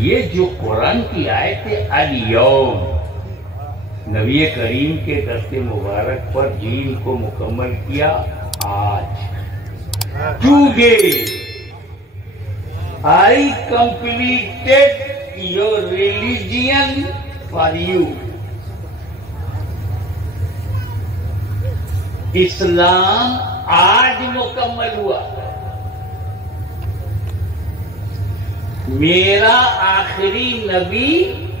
ये जो कुरान की आयत है अल-यौम, नबी करीम के दस्ते मुबारक पर दीन को मुकम्मल किया आज। Today I completed your religion for you. इस्लाम आज मुकम्मल हुआ। मेरा आखिरी नबी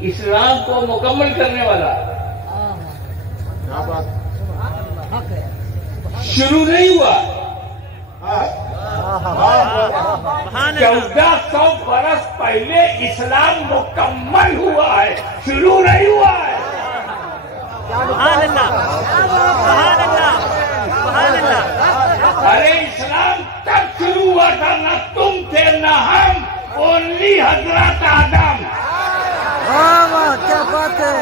इस्लाम को मुकम्मल करने वाला। शुरू नहीं हुआ। 1400 बरस पहले इस्लाम मुकम्मल हुआ है, शुरू नहीं हुआ है। अरे इस्लाम तब शुरू हुआ था, ना तुम थे ना हम, ओनली हजरत आदम। क्या बात है।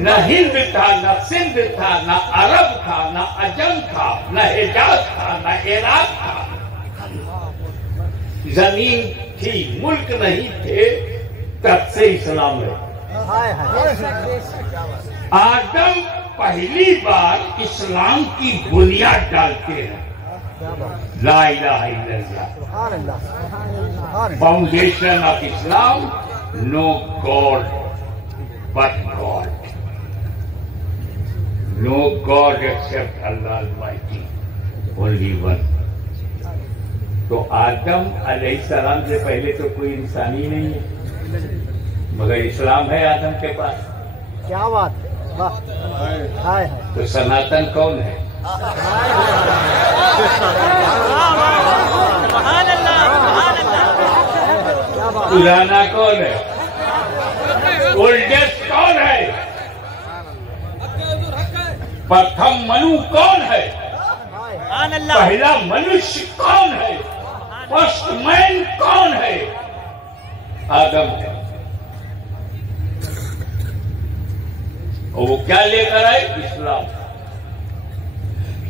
न हिंद था, न सिंध था, न अरब था, न अजम था, न हिजाज था, न इराक था। जमीन थी, मुल्क नहीं थे, तब से इस्लाम है। आदम पहली बार इस्लाम की बुनियाद डालते हैं। ला इलाहा इल्लल्लाह, foundation of Islam, no god but god, no god except Allah almighty, only one. तो आदम अलैहिस्सलाम से पहले तो कोई इंसान ही नहीं है, मगर इस्लाम है आदम के पास। क्या बात है। तो सनातन कौन है? पुराना कौन है? ओल्डेस्ट कौन है? प्रथम मनु कौन है? पहला मनुष्य कौन है? फर्स्ट मैन कौन है? आदम है। और वो क्या लेकर आए? इस्लाम।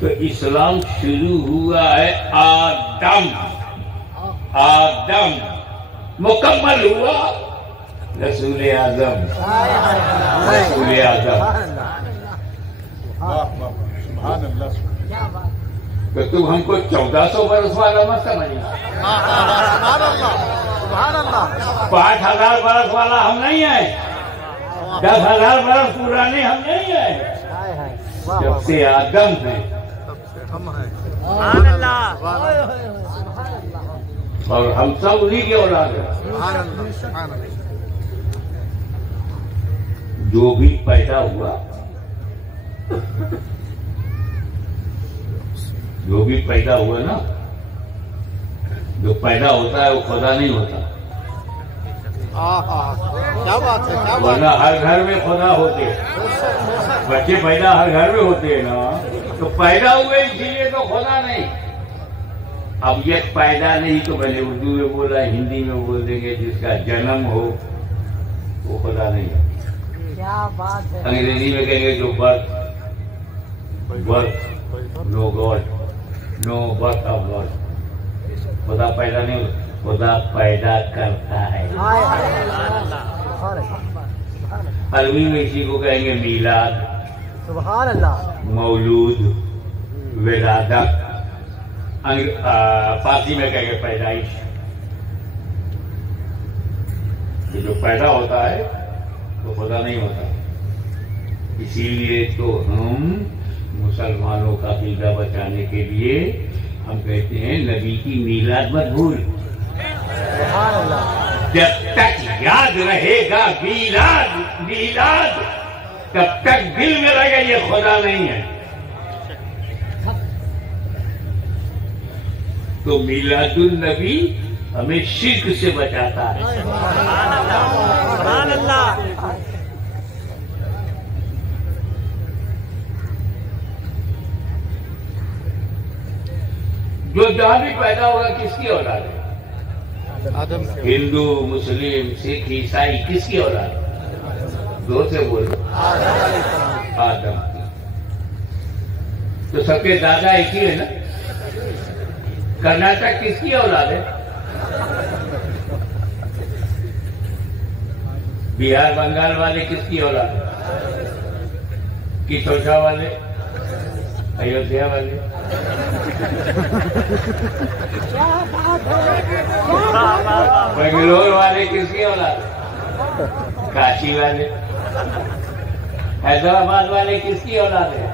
तो इस्लाम शुरू हुआ है आदम। आदम मुकम्मल हुआ रसूल आजम। रसूल आजम। तो तुम हमको 1400 बरस वाला मत समझना। 5000 बरस वाला हम नहीं है, 10,000 बरस पुराने हम नहीं है। जब से आदम है और हम सब उन्हीं के औलाद हैं। जो भी पैदा हुआ, जो भी पैदा हुआ ना, जो पैदा होता है वो खुदा नहीं होता। क्या बात है। वरना हर घर में खुदा होते, बच्चे पैदा हर घर में होते हैं ना, तो पैदा हुए इसीलिए तो खुदा नहीं। अब ये पैदा नहीं तो मैंने उर्दू में बोला, हिंदी में बोल देंगे, जिसका जन्म हो वो खुदा नहीं है। क्या बात है। अंग्रेजी में कहेंगे जो birth, no god, no birth of god. खुदा पैदा नहीं होता, खुदा पैदा करता है। अरबी में इसी को कहेंगे मीलाद, सुभान अल्लाह, मौलूद, विलादत। फारसी में कहेंगे पैदाइश। जो पैदा होता है तो खुदा नहीं होता। इसीलिए तो हम मुसलमानों का अकीदा बचाने के लिए हम कहते हैं नबी की मीलाद मत भूल। जब तक याद रहेगा मीलाद मीलाद, तब तक दिल में रहेगा ये खुदा नहीं है। तो मीलादुन नबी हमें शिर्क से बचाता है। सुभान अल्लाह। जो जहां भी पैदा होगा किसकी औलाद है? आदम। हिंदू, मुस्लिम, सिख, ईसाई, किसकी औलाद है? दो से बोलो। आदम। तो सबके दादा एक ही है ना? कर्नाटक किसकी औलाद है? बिहार बंगाल वाले किसकी औलाद है? किसोठा वाले, अयोध्या वाले, बेंगलोर वाले किसकी औलाद है? काशी वाले, हैदराबाद वाले किसकी औलाद है?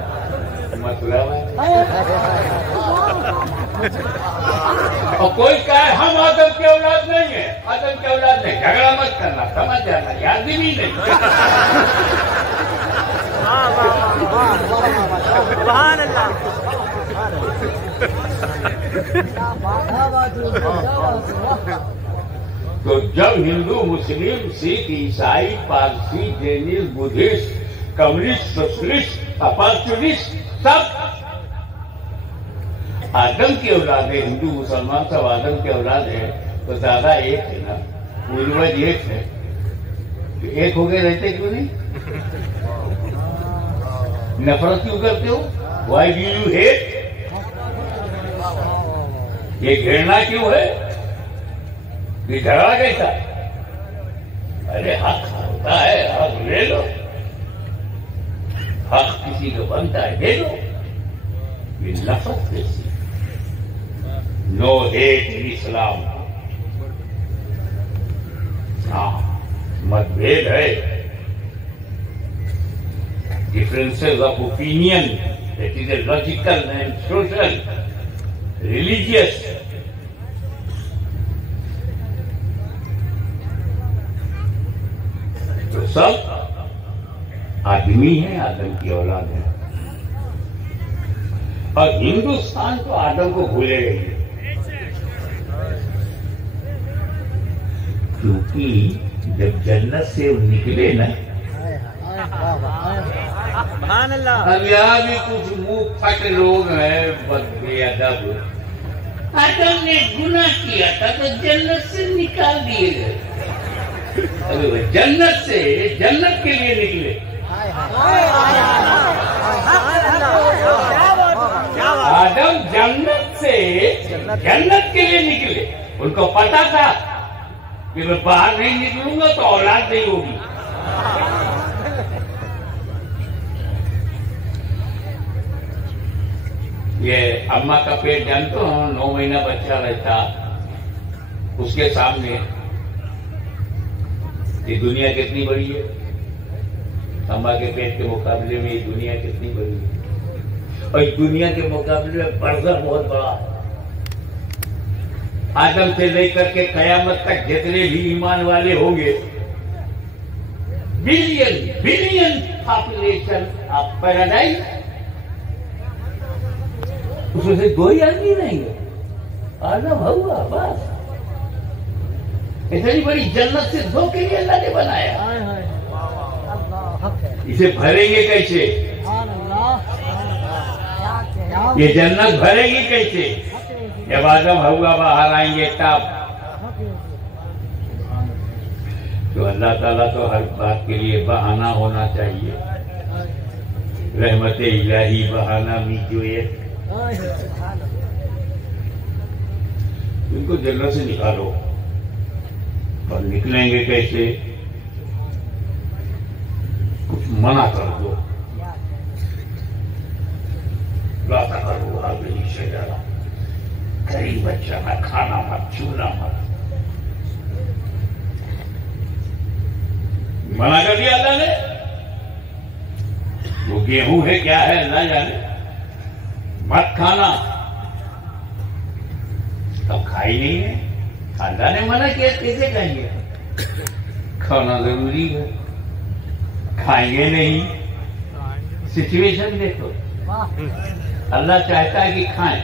मथुरा वाले। और कोई कहे हम आदम की औलाद नहीं है, आदम की औलाद नहीं, झगड़ा मत करना, समझ जाना, याद भी नहीं। सुभान अल्लाह। तो जब हिंदू, मुस्लिम, सिख, ईसाई, पारसी, Jainist, Buddhist, communist, socialist, opportunist सब आदम की औलाद है। हिंदू मुसलमान सब आदम की औलाद है। तो दादा एक है ना, पूर्वज एक है, तो एक हो गए रहते क्यों नहीं? नफरत क्यों करते हो? Why do you hate? ये घृणा क्यों है? ये झगड़ा कैसा? अरे हक होता है, हक ले लो, हक किसी को बनता है दे लो। ये नफरत कैसी? नो हेट इन इस्लाम। हाँ, मतभेद है, differences of opinion, that is a logical and social, religious. तो सब आदमी है, आदम की औलाद है। और हिंदुस्तान तो आदम को भूलेगा ही, क्योंकि जब जन्नत से निकले ना, अब यहाँ भी कुछ मुंह फट लोग हैं बदअदब। आदम ने गुनाह किया था तो जन्नत से निकाल दिए गए। अरे जन्नत से जन्नत के लिए निकले। आदम जन्नत से जन्नत के लिए निकले। उनको पता था कि मैं बाहर नहीं निकलूंगा तो औलाद नहीं होगी। ये अम्मा का पेट जानते हो, 9 महीना बच्चा रहता, उसके सामने ये दुनिया कितनी बड़ी है, अम्मा के पेट के मुकाबले में ये दुनिया कितनी बड़ी है। और इस दुनिया के मुकाबले में बरसर बहुत बड़ा है। आदम से लेकर के कयामत तक जितने भी ईमान वाले होंगे, billion billion population of paradise, उसमें से 2 ही आदमी रहेंगे, आदम हवा बस। इतनी बड़ी जन्नत से 2 के लिए अल्लाह ने बनाया। इसे भरेंगे कैसे? ये जन्नत भरेगी कैसे? जब आदम हवा बाहर आएंगे तब। तो अल्लाह ताला तो हर बात के लिए बहाना होना चाहिए। रहमत इलाही बहाना भी जो है, इनको जन्नत से निकालो। और निकलेंगे कैसे? कुछ मना कर दो, लाता करो आगे से जरा, गरीब बच्चा ना, खाना मत, छूना मत। मना कर दिया अल्लाह ने। वो गेहूं है क्या है ना जाने, मत खाना। तब खाई नहीं है, अल्लाह ने मना किया, कैसे खाएंगे? खाना जरूरी है, खाएंगे नहीं। सिचुएशन देखो, अल्लाह चाहता है कि खाएं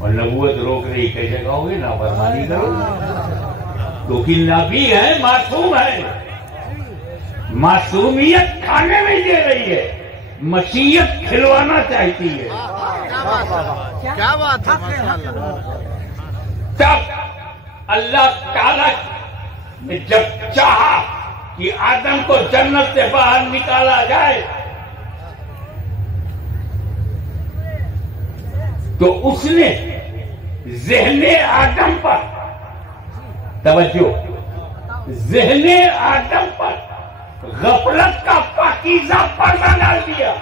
और नबूवत रोक रही, कैसे खाओगे? नाफरमानी करो, क्योंकि नबी है, मासूम है। मासूमियत खाने में दे रही है, मसीयत खिलवाना चाहती है। क्या बात है? तब अल्लाह ताला ने जब चाहा कि आदम को जन्नत से बाहर निकाला जाए, तो उसने ज़हने आदम पर, तवज्जो, ज़हने आदम पर गफलत का पाकीज़ा पर्दा डाल दिया।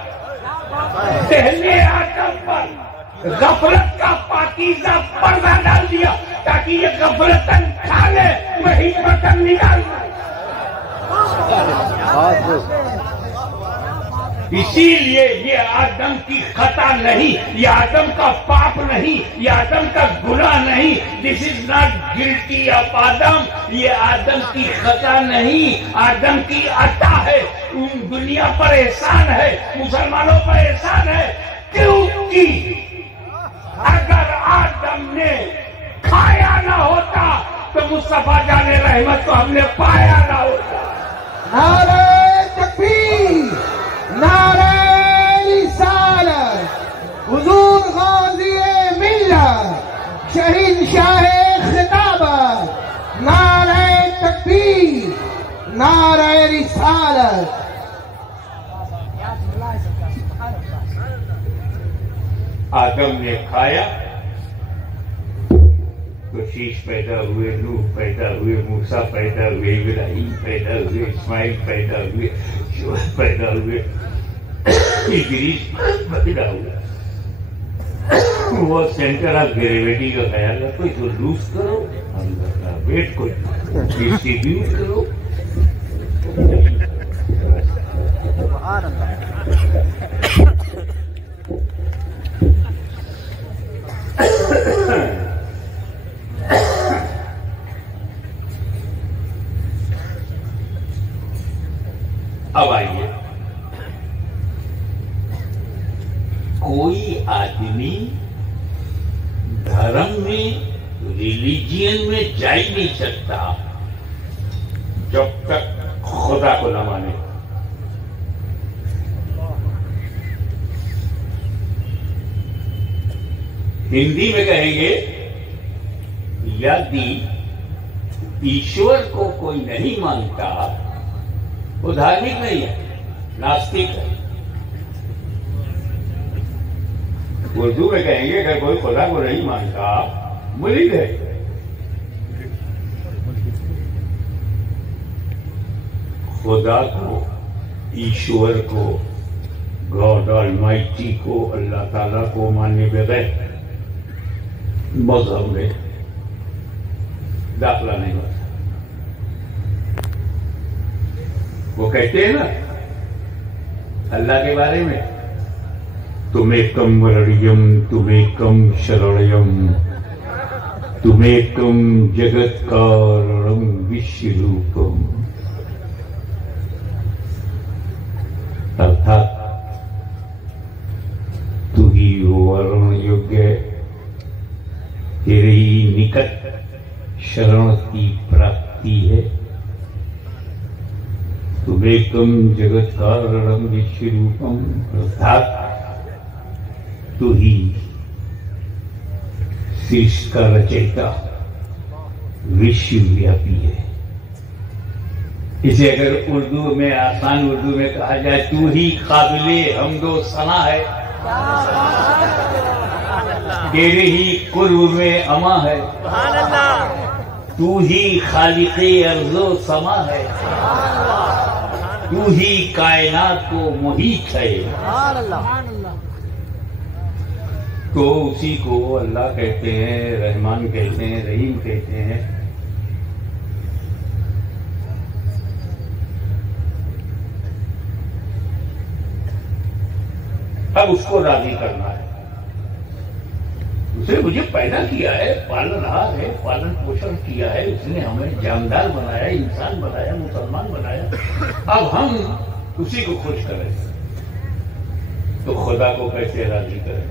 ज़हने आदम पर गफलत का पाकीज़ा पर्दा डाल दिया ताकि ये गफलतन खा ले, वही बटन निकाल दे। इसीलिए ये आदम की खता नहीं, ये आदम का पाप नहीं, ये आदम का गुनाह नहीं। This is not guilty of Adam, ये आदम की खता नहीं, आदम की अता है। दुनिया पर एहसान है, मुसलमानों पर एहसान है, क्योंकि अगर आदम ने खाया ना होता तो मुस्तफा जाने रहमत को हमने पाया ना होता। नारे तकबीर, नारे रिसालत, हुजूर गाज़ी मिल्लत, शहींशाह खिताबत, नारे तकबीर, नारे रिसालत। आदम ने खाया तो शीश पैदा हुए, नूह पैदा हुए, मूसा पैदा हुए, इब्राहिम पैदा हुए, इस्माइल पैदा हुए, शुएब पैदा हुए, इदरीस पैदा हुआ। वो सेंटर ऑफ ग्रेविटी का ख्याल रखो, इसको लूज करो, वेट को डिस्ट्रीब्यूट करो। अब आइए, कोई आदमी धर्म में, रिलीजियन में जा ही नहीं सकता जब तक खुदा को न माने। हिंदी में कहेंगे, यदि ईश्वर को कोई नहीं मानता वो धार्मिक नहीं है, नास्तिक है। उर्दू में कहेंगे अगर कोई खुदा को नहीं मानता मुरीद है। खुदा को, ईश्वर को, गॉड ऑलमाइटी को, अल्लाह ताला को मानने बगैर मजहब में दाखिला नहीं होता। वो कहते हैं ना अल्लाह के बारे में, तुमेकम वरणयम, तुमेकम शरणयम, तुमेकम जगत्कारणम विश्वरूपम। अर्थात तू ही वर्ण योग्य, तेरे ही निकट शरण की प्राप्ति है। तुमेकम जगत्कारणम विश्वरूपम, अर्थात तू ही सृष्टि का रचयिता, विश्वव्यापी है। इसे अगर उर्दू में, आसान उर्दू में कहा जाए, तू ही काबिले हमदो सना है, तेरे ही कुर्ब में अमा है, तू ही खालिक़े अर्ज़ो समा है, तू ही कायनात को मुहीत है। तो उसी को अल्लाह कहते हैं, रहमान कहते हैं, रहीम कहते हैं। अब उसको राजी करना है। उसने मुझे पैदा किया है, पालनहार है, पालन पोषण किया है, उसने हमें जानदार बनाया, इंसान बनाया, मुसलमान बनाया। अब हम उसी को खुश करें तो खुदा को कैसे राजी करें?